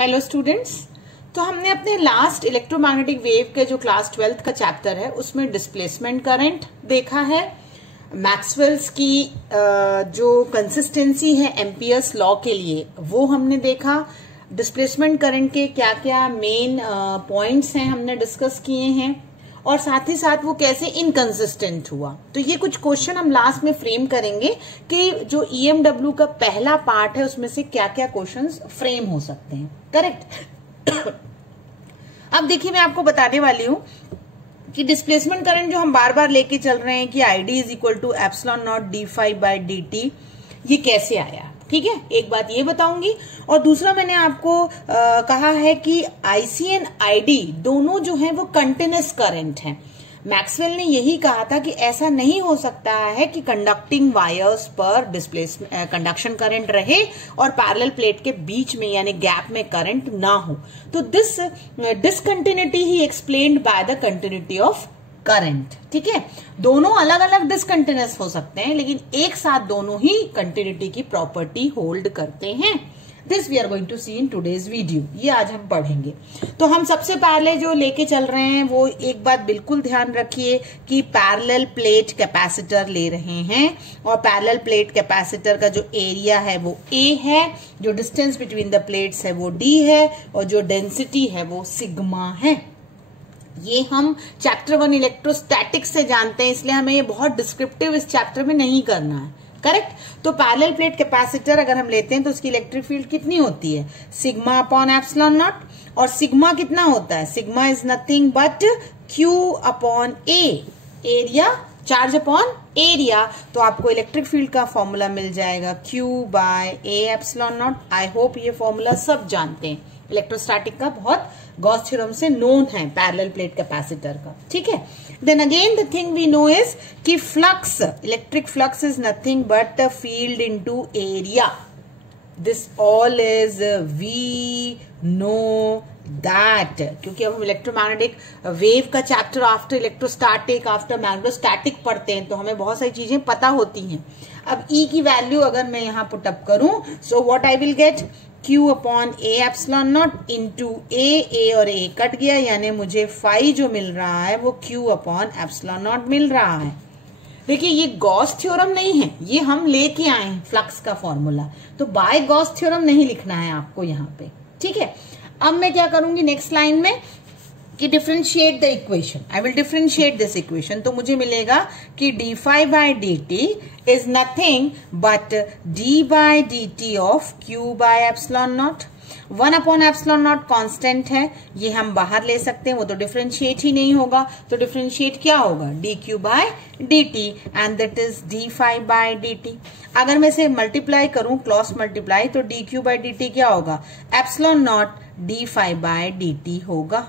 Hello students. तो हमने अपने लास्ट इलेक्ट्रोमैग्नेटिक वेव के जो क्लास 12th का चैप्टर है उसमें डिस्प्लेसमेंट करंट देखा है। मैक्सवेल्स की जो कंसिस्टेंसी है एम्पियर्स लॉ के लिए वो हमने देखा। डिस्प्लेसमेंट करंट के क्या क्या मेन पॉइंट्स हैं हमने डिस्कस किए हैं और साथ ही साथ वो कैसे इनकंसिस्टेंट हुआ। तो ये कुछ क्वेश्चन हम लास्ट में फ्रेम करेंगे कि जो ईएमडब्ल्यू का पहला पार्ट है उसमें से क्या क्या क्वेश्चंस फ्रेम हो सकते हैं। करेक्ट। अब देखिए मैं आपको बताने वाली हूं कि डिस्प्लेसमेंट करंट जो हम बार बार लेके चल रहे हैं कि ID is equal to epsilon not D phi by D t, ये कैसे आया। ठीक है, एक बात ये बताऊंगी और दूसरा मैंने आपको कहा है कि आईसी एंड आईडी दोनों जो हैं वो कंटिन्यूअस करंट हैं। मैक्सवेल ने यही कहा था कि ऐसा नहीं हो सकता है कि कंडक्टिंग वायर्स पर कंडक्शन करंट रहे और पैरेलल प्लेट के बीच में यानी गैप में करंट ना हो। तो this discontinuity he explained by the continuity of current. ठीक है, दोनों अलग अलग डिसकंटिन्यूअस हो सकते हैं लेकिन एक साथ दोनों ही कंटिन्यूटी की प्रॉपर्टी होल्ड करते हैं। This we are going to see in today's video, ये आज हम पढ़ेंगे। तो हम सबसे पहले जो लेके चल रहे हैं वो एक बात बिल्कुल ध्यान रखिए कि पैरेलल प्लेट कैपेसिटर ले रहे हैं और पैरेलल प्लेट कैपेसिटर का जो एरिया है वो A है, जो डिस्टेंस बिटवीन द प्लेट्स है वो D है और जो डेंसिटी है वो सिग्मा है। ये हम चैप्टर 1 इलेक्ट्रोस्टैटिक्स से जानते हैं, इसलिए हमें ये बहुत डिस्क्रिप्टिव इस चैप्टर में नहीं करना है। करेक्ट। तो पैरेलल प्लेट कैपेसिटर अगर हम लेते हैं तो उसकी इलेक्ट्रिक फील्ड कितनी होती है, सिग्मा अपॉन एप्सिलॉन नॉट। और सिग्मा कितना होता है, sigma is nothing but q upon a, area charge upon area. तो आपको इलेक्ट्रिक फील्ड का फॉर्मूला मिल जाएगा Q by a epsilon naught. I hope ये फॉर्मूला सब जानते हैं, इलेक्ट्रोस्टैटिक का बहुत गॉस थ्योरम से नोन है पैरेलल प्लेट कैपेसिटर का। ठीक है, then again the thing we know is कि flux, electric flux is nothing but field into area. This all is we know that, क्योंकि अब हम इलेक्ट्रोमैग्नेटिक वेव का chapter after electrostatic after magnetostatic पढ़ते हैं तो हमें बहुत सारी चीजें पता होती हैं। अब E की वैल्यू अगर मैं यहां पुट अप करूं so what I will get, Q upon A epsilon not into A और ए कट गया यानी मुझे फाई जो मिल रहा है वो Q अपॉन एप्सिलॉन नॉट मिल रहा है। देखिए ये गॉस थ्योरम नहीं है, ये हम लेके आए हैं फ्लक्स का फॉर्मूला, तो बाय गॉस थ्योरम नहीं लिखना है आपको यहाँ पे। ठीक है, अब मैं क्या करूंगी नेक्स्ट लाइन में कि differentiate the equation, I will differentiate this equation. तो मुझे मिलेगा कि d phi by D t is nothing but d by D t of q by epsilon naught. 1 अपॉन एप्सिलॉन नॉट कांस्टेंट है, ये हम बाहर ले सकते हैं, वो तो डिफरेंशिएट ही नहीं होगा। तो डिफरेंशिएट क्या होगा, d q by D T and that is d phi by D t. अगर मैं इसे मल्टीप्लाई करूं क्रॉस मल्टीप्लाई तो d q by D t क्या होगा, epsilon not D phi by D t होगा।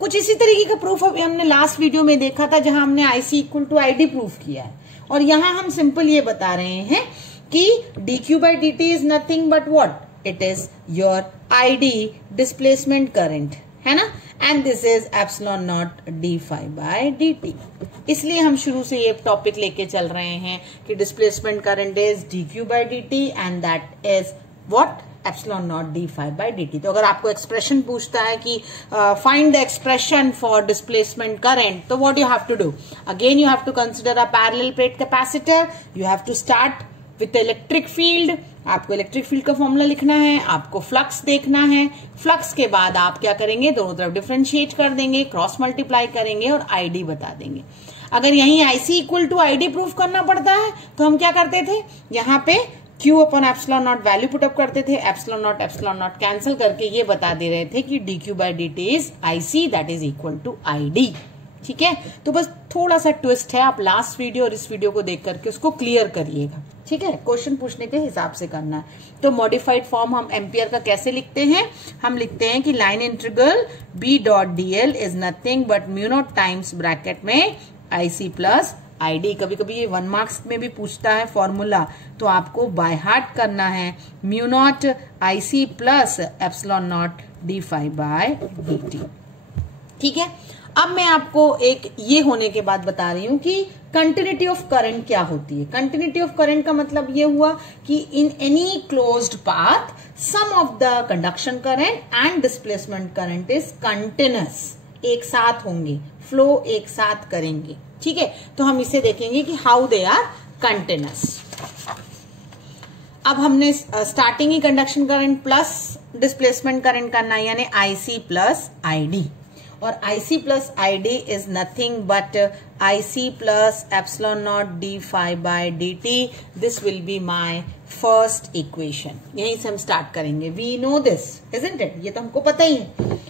कुछ इसी तरीके का प्रूफ अभी हमने लास्ट वीडियो में देखा था जहां हमने IC equal to ID proof किया है और यहां हम सिंपल ये बता रहे हैं कि d Q by D t is nothing but what, it is your ID displacement current, है ना, and this is epsilon not D phi by D t. इसलिए हम शुरू से ये टॉपिक लेके चल रहे हैं कि displacement current is D Q by D T and that is what, epsilon not D phi by D T. तो अगर आपको एक्सप्रेशन पूछता है कि find the expression for displacement current, तो what you have to do, again you have to consider a parallel plate capacitor, you have to start with electric field. आपको electric field का formula लिखना है, आपको flux देखना है, flux के बाद आप क्या करेंगे, दोनों तरफ डिफरेंशिएट कर देंगे, क्रॉस मल्टीप्लाई करेंगे और आईडी बता देंगे। अगर यहीं IC equal to ID proof करना पड़ता है तो हम क्या करते थे, यहाँ पे Q upon epsilon not value put up करते थे, एप्सिलॉन नॉट कैंसिल करके ये बता दे रहे थे कि d Q by D t is IC that is equal to ID. ठीक है, तो बस थोड़ा सा ट्विस्ट है, आप लास्ट वीडियो और इस वीडियो को देख करके उसको क्लियर करिएगा। ठीक है, क्वेश्चन पूछने के हिसाब से करना है। तो मॉडिफाइड फॉर्म हम एम्पियर का कैसे लिखते हैं, हम लिखते हैं कि line integral B dot d l is nothing but mu naught times bracket में आईसी प्लस आईडी। कभी कभी ये 1 मार्क्स में भी पूछता है फॉर्मूला, तो आपको बाय हार्ट करना है mu naught IC plus epsilon not D phi by D t. ठीक है, अब मैं आपको एक ये होने के बाद बता रही हूं कि कंटिन्यूटी ऑफ करंट क्या होती है। कंटिन्यूटी ऑफ करंट का मतलब ये हुआ कि in any closed path sum of the conduction current and displacement current is continuous, एक साथ होंगे, फ्लो एक साथ करेंगे। ठीक है, तो हम इसे देखेंगे कि हाउ दे आर कंटिन्यूअस। अब हमने स्टार्टिंग ही conduction current plus displacement current करना है, यानी IC प्लस ID, और IC plus ID is nothing but IC plus epsilon not d phi by dt। This will be my first equation. यहीं से हम स्टार्ट करेंगे। We know this isn't it, ये तो हमको पता ही है।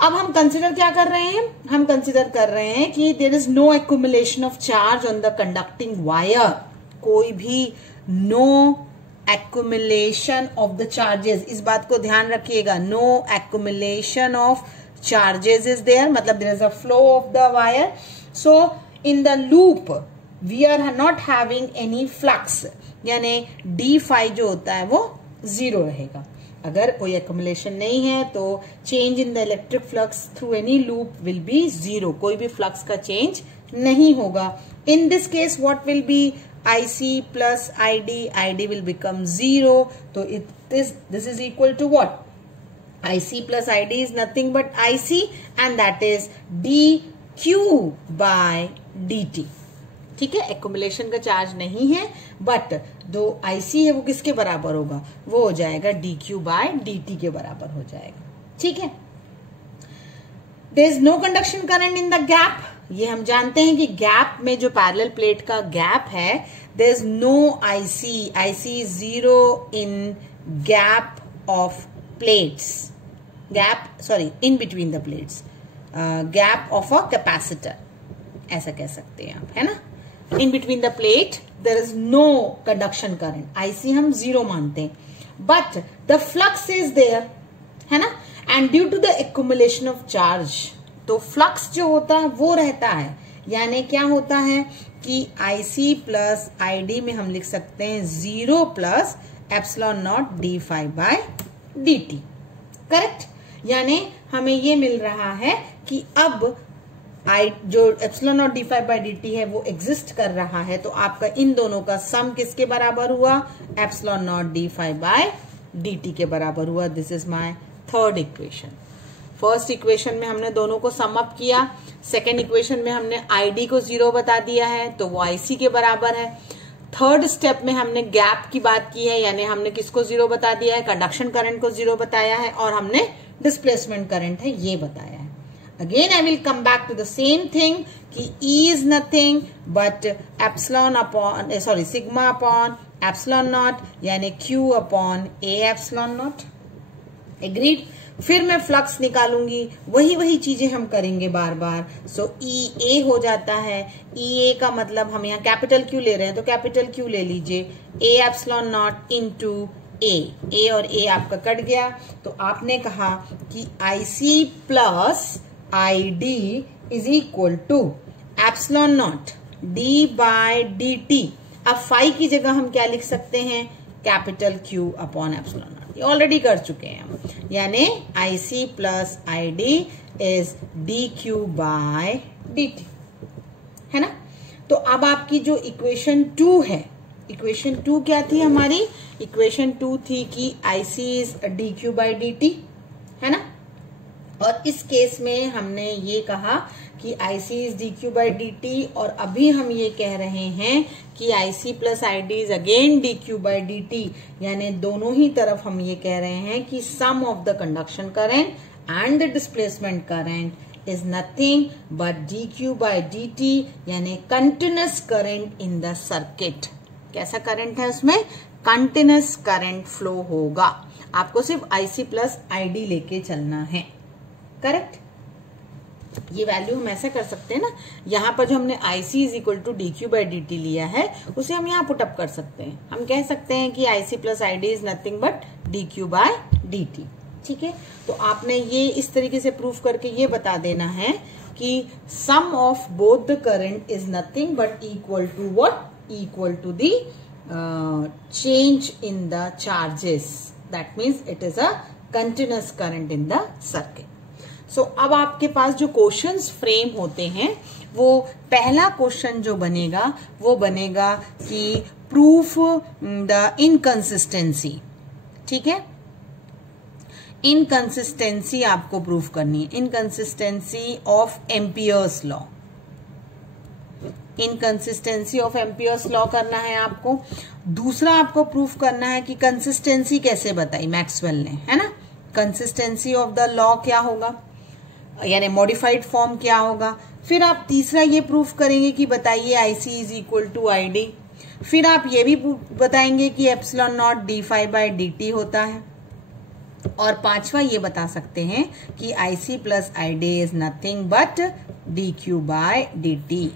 अब हम कंसिडर क्या कर रहे हैं, हम कंसिडर कर रहे हैं कि there is no accumulation of charge on the conducting wire. कोई भी no accumulation of the charges, इस बात को ध्यान रखिएगा। No accumulation of charges is there, मतलब there is a flow of the wire. So in the loop we are not having any flux, यानी d phi जो होता है वो 0 रहेगा। अगर कोई एक्यूमुलेशन नहीं है तो change in the electric flux through any loop will be 0, कोई भी फ्लक्स का चेंज नहीं होगा। In this case what will be IC plus ID will become 0. So this is equal to what? IC plus ID is nothing but IC, and that is dQ by dt. ठीक है, accumulation का charge नहीं है, but जो IC है वो किसके बराबर होगा, वो हो जाएगा dQ by dt के बराबर हो जाएगा। ठीक है, there is no conduction current in the gap. ये हम जानते हैं कि गैप में जो पैरेलल प्लेट का गैप है, there is no IC is 0 in gap of plates, gap sorry in between the plates, gap of a capacitor, ऐसा कह सकते हैं आप, है ना। In between the plate there is no conduction current, IC हम 0 मानते हैं, but the flux is there, है ना, and due to the accumulation of charge, तो फ्लक्स जो होता है वो रहता है। यानी क्या होता है कि IC प्लस ID में हम लिख सकते हैं 0 plus epsilon not d phi by dt, correct. यानी हमें ये मिल रहा है कि अब जो epsilon not d phi by dt है वो एग्जिस्ट कर रहा है, तो आपका इन दोनों का सम किसके बराबर हुआ, epsilon not d phi by dt के बराबर हुआ। This is my third equation. First equation में हमने दोनों को सम अप किया, सेकेंड इक्वेशन में हमने ID को 0 बता दिया है तो वो IC के बराबर है। थर्ड स्टेप में हमने गैप की बात की है, यानी हमने किसको 0 बता दिया है, कंडक्शन करंट को 0 बताया है, और हमने डिस्प्लेसमेंट करंट है ये बताया है। Again I will come back to the same thing कि E is nothing but epsilon upon sigma upon epsilon naught, यानी Q upon A epsilon naught. Agreed. फिर मैं फ्लक्स निकालूंगी, वही चीजें हम करेंगे बार बार। सो EA हो जाता है, EA का मतलब हम यहाँ कैपिटल Q ले रहे हैं तो कैपिटल Q ले लीजिए, A epsilon naught into A और A आपका कट गया, तो आपने कहा कि IC plus ID is equal to epsilon not D by dt। अब फाई की जगह हम क्या लिख सकते हैं, capital Q upon epsilon naught, ये ऑलरेडी कर चुके हैं हम, यानी IC plus ID is dQ by dt, है ना। तो अब आपकी जो इक्वेशन 2 है, इक्वेशन 2 क्या थी हमारी, इक्वेशन 2 थी कि IC is dQ by dt, है ना। और इस केस में हमने ये कहा कि IC is dQ by dt, और अभी हम ये कह रहे हैं कि IC plus ID is again dQ by dt, यानी दोनों ही तरफ हम ये कह रहे हैं कि sum of the conduction current and the displacement current is nothing but dQ by dt, यानी continuous current in the circuit. कैसा करंट है उसमें, कंटिन्यूअस करंट फ्लो होगा। आपको सिर्फ IC प्लस ID लेके चलना है, करेक्ट। ये वैल्यू हम ऐसा कर सकते हैं ना, यहाँ पर जो हमने IC is equal to dQ by dt लिया है उसे हम यहाँ पुटअप कर सकते हैं। हम कह सकते हैं कि IC plus ID is nothing but dQ by dt। ठीक है, तो आपने ये इस तरीके से प्रूफ करके ये बता देना है कि sum of both the current is nothing but equal to what, equal to the change in the charges, that means it is a continuous current in the circuit. So अब आपके पास जो क्वेश्चंस फ्रेम होते हैं, वो पहला question जो बनेगा वो बनेगा कि प्रूफ द इनकंसिस्टेंसी, ठीक है। इनकंसिस्टेंसी आपको प्रूफ करनी है, inconsistency of Ampere's law, inconsistency of Ampere's law करना है आपको। दूसरा आपको प्रूफ करना है कि कंसिस्टेंसी कैसे बताई मैक्सवेल ने, है ना। कंसिस्टेंसी ऑफ द लॉ क्या होगा, यानी मॉडिफाइड फॉर्म क्या होगा। फिर आप तीसरा ये प्रूफ करेंगे कि बताइए IC is equal to ID. फिर आप ये भी बताएंगे कि epsilon not D phi by D t होता है। और पांचवा ये बता सकते हैं कि IC plus ID is nothing but d q by D t,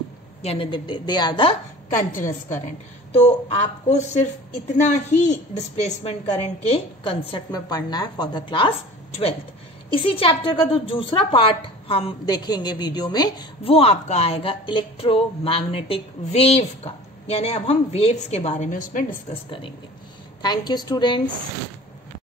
यानी they are the continuous current. तो आपको सिर्फ इतना ही डिस्प्लेसमेंट करंट के कंसेप्ट में पढ़ना है फॉर द क्लास 12th। इसी चैप्टर का जो दूसरा पार्ट हम देखेंगे वीडियो में, वो आपका आएगा इलेक्ट्रोमैग्नेटिक वेव का, यानी अब हम वेव्स के बारे में उसमें डिस्कस करेंगे। Thank you students.